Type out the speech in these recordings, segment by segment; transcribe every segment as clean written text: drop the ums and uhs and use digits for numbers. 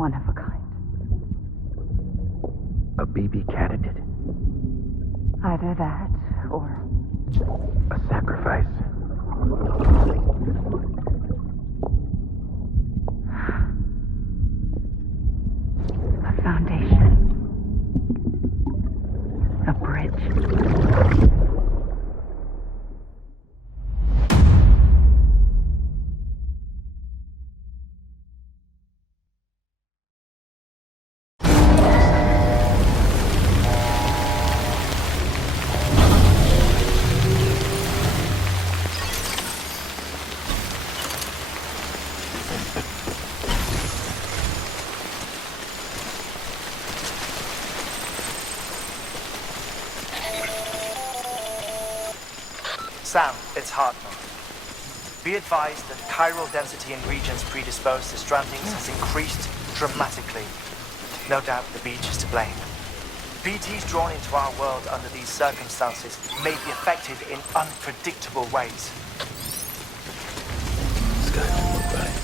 one of a kind. A baby candidate? Either that, or... a sacrifice. A foundation. A bridge. Sam, it's Hartman. Be advised that chiral density in regions predisposed to strandings has increased dramatically. No doubt the beach is to blame. BTs drawn into our world under these circumstances may be affected in unpredictable ways. This guy don't look right.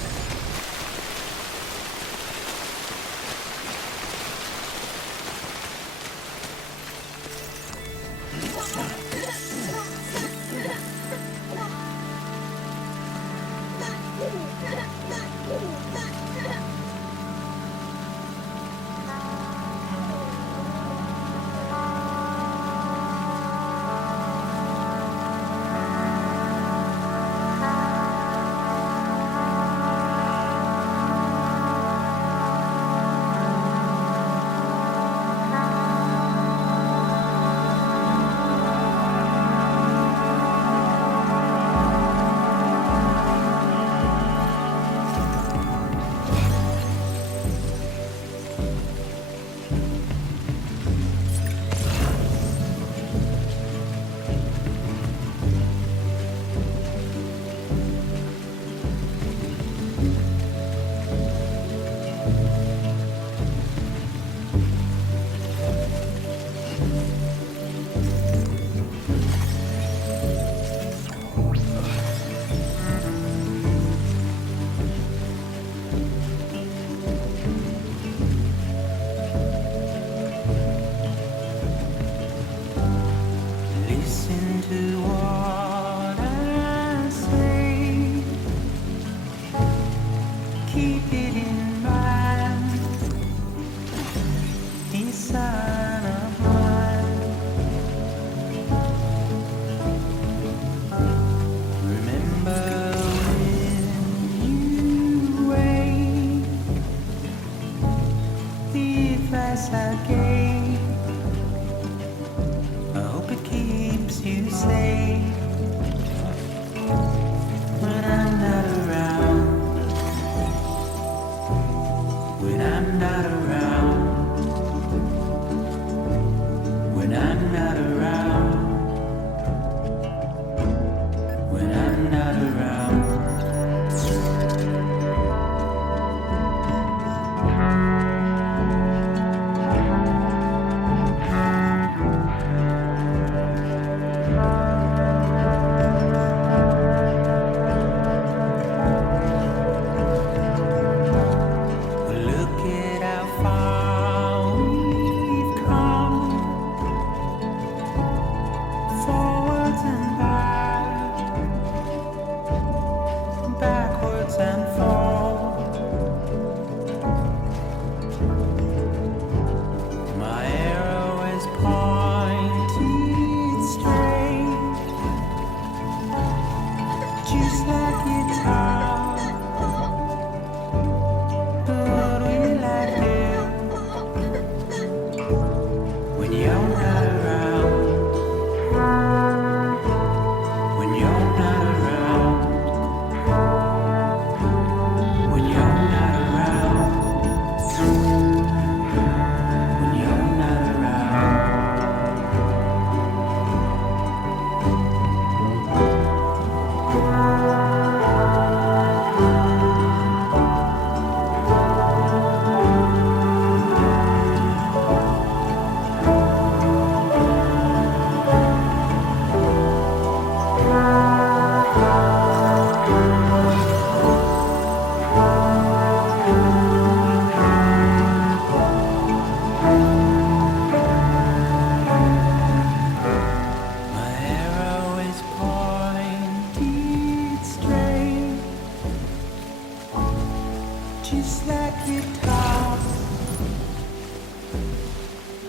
Just like you talk,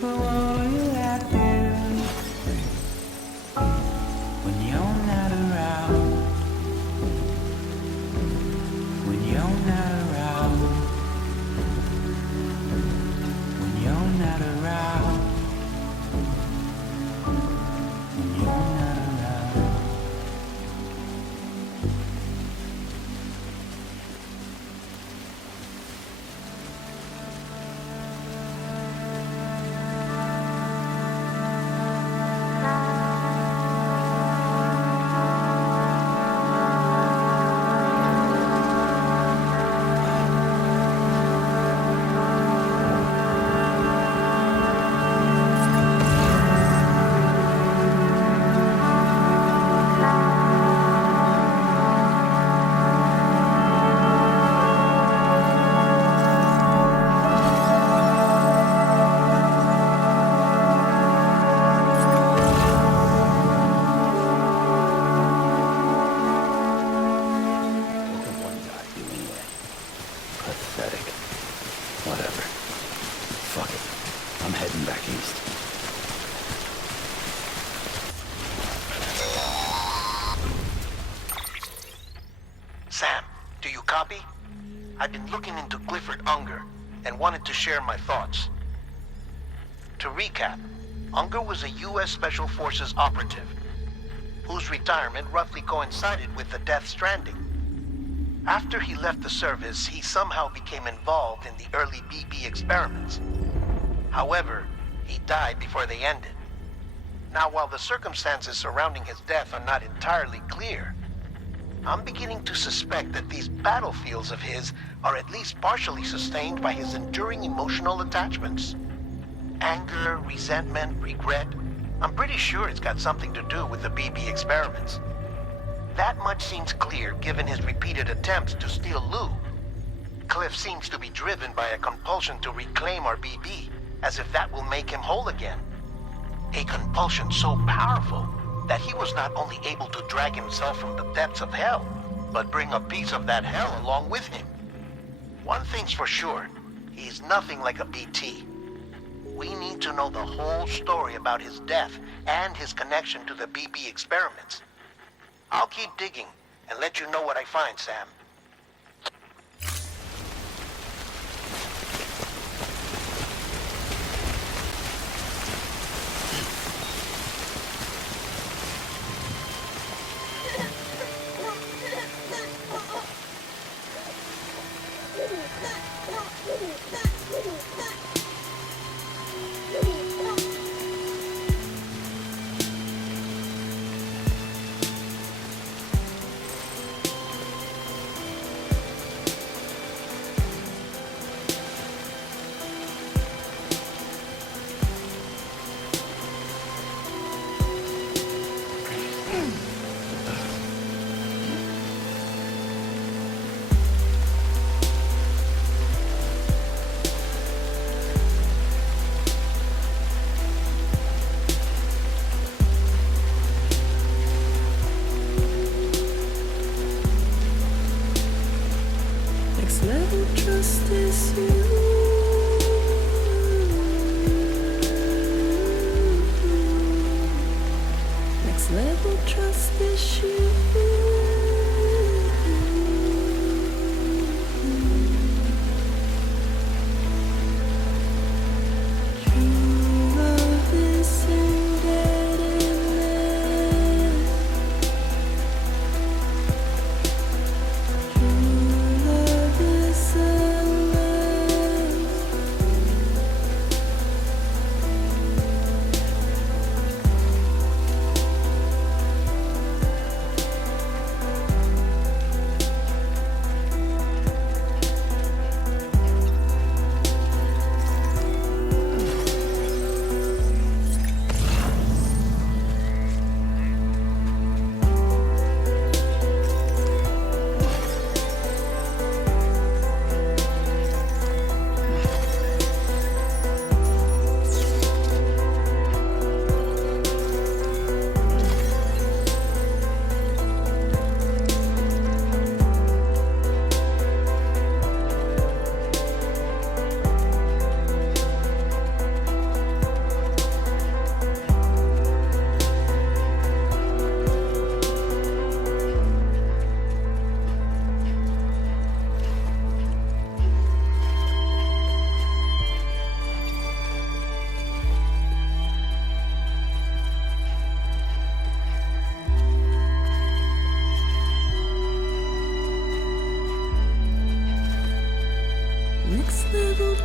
but what will you happen when you're not around? When you're not around. When you're not around. When you're not around. Pathetic. Whatever. Fuck it. I'm heading back east. Sam, do you copy? I've been looking into Clifford Unger and wanted to share my thoughts. To recap, Unger was a U.S. Special Forces operative whose retirement roughly coincided with the Death Stranding. After he left the service, he somehow became involved in the early BB experiments. However, he died before they ended. Now, while the circumstances surrounding his death are not entirely clear, I'm beginning to suspect that these battlefields of his are at least partially sustained by his enduring emotional attachments. Anger, resentment, regret. I'm pretty sure it's got something to do with the BB experiments. That much seems clear given his repeated attempts to steal Lou. Cliff seems to be driven by a compulsion to reclaim our BB, as if that will make him whole again. A compulsion so powerful that he was not only able to drag himself from the depths of hell, but bring a piece of that hell along with him. One thing's for sure, he's nothing like a BT. We need to know the whole story about his death and his connection to the BB experiments. I'll keep digging and let you know what I find, Sam.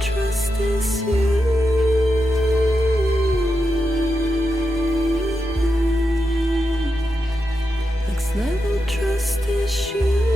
trust is you. Next level trust is you.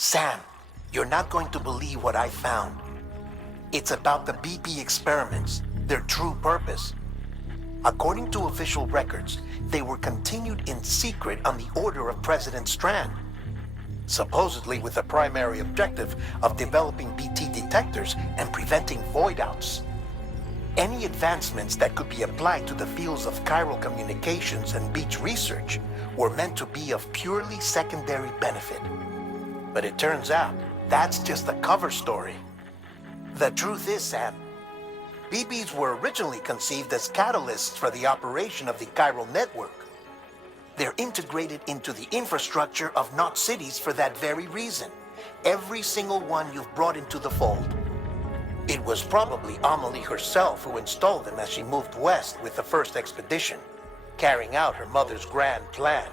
Sam, you're not going to believe what I found. It's about the BP experiments, their true purpose. According to official records, they were continued in secret on the order of President Strand, supposedly with the primary objective of developing BT detectors and preventing void-outs. Any advancements that could be applied to the fields of chiral communications and beach research were meant to be of purely secondary benefit. But it turns out, that's just a cover story. The truth is, Sam, BBs were originally conceived as catalysts for the operation of the chiral network. They're integrated into the infrastructure of Knot cities for that very reason. Every single one you've brought into the fold. It was probably Amelie herself who installed them as she moved west with the first expedition, carrying out her mother's grand plan,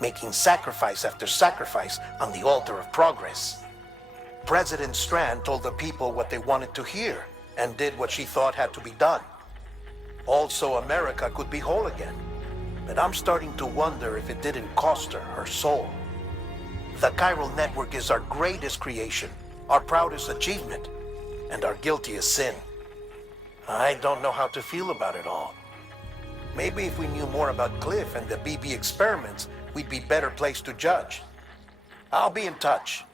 making sacrifice after sacrifice on the altar of progress. President Strand told the people what they wanted to hear and did what she thought had to be done. Also, America could be whole again. But I'm starting to wonder if it didn't cost her soul. The chiral network is our greatest creation, our proudest achievement, and our guiltiest sin. I don't know how to feel about it all. Maybe if we knew more about Cliff and the BB experiments, we'd be better placed to judge. I'll be in touch.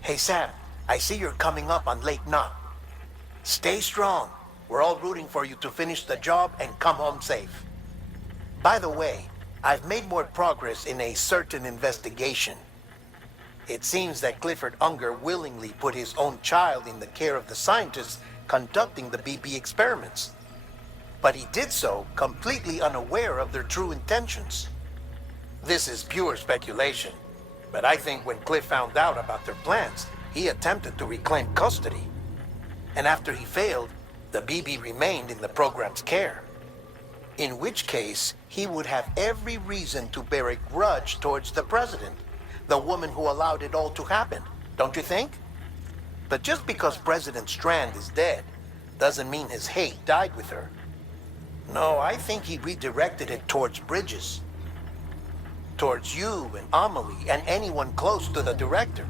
Hey, Sam, I see you're coming up on Lake Knot. Stay strong. We're all rooting for you to finish the job and come home safe. By the way, I've made more progress in a certain investigation. It seems that Clifford Unger willingly put his own child in the care of the scientists conducting the BP experiments. But he did so completely unaware of their true intentions. This is pure speculation, but I think when Cliff found out about their plans, he attempted to reclaim custody. And after he failed, the BB remained in the program's care. In which case, he would have every reason to bear a grudge towards the president, the woman who allowed it all to happen, don't you think? But just because President Strand is dead, doesn't mean his hate died with her. No, I think he redirected it towards Bridges. Towards you and Amelie and anyone close to the director.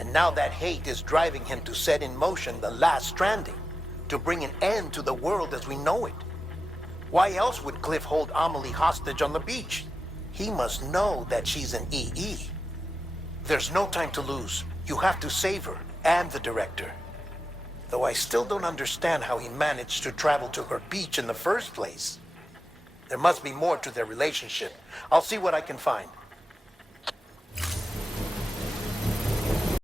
And now that hate is driving him to set in motion the last stranding, to bring an end to the world as we know it. Why else would Cliff hold Amelie hostage on the beach? He must know that she's an EE. There's no time to lose. You have to save her and the director. Though I still don't understand how he managed to travel to her beach in the first place. There must be more to their relationship. I'll see what I can find.